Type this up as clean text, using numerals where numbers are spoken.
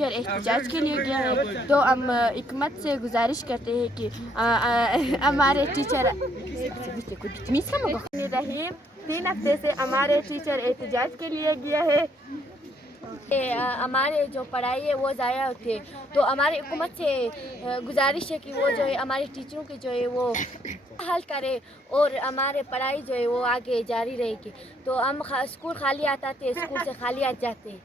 Teacher एहतजाज के लिए गया है, तो हम हिकमत से गुजारिश करते हैं कि हमारे टीचर रहीम 3 हफ्ते से हमारे टीचर एहतजाज के लिए गया है। हमारे जो पढ़ाई है वो ज़ाया होती है, तो हमारी हुकूमत से गुजारिश है कि वो जो है हमारे टीचरों की जो है वो हल करे और हमारे पढ़ाई जो है वो आगे जारी रहेगी। तो हम स्कूल खाली आता थे, स्कूल से खाली आ जाते हैं।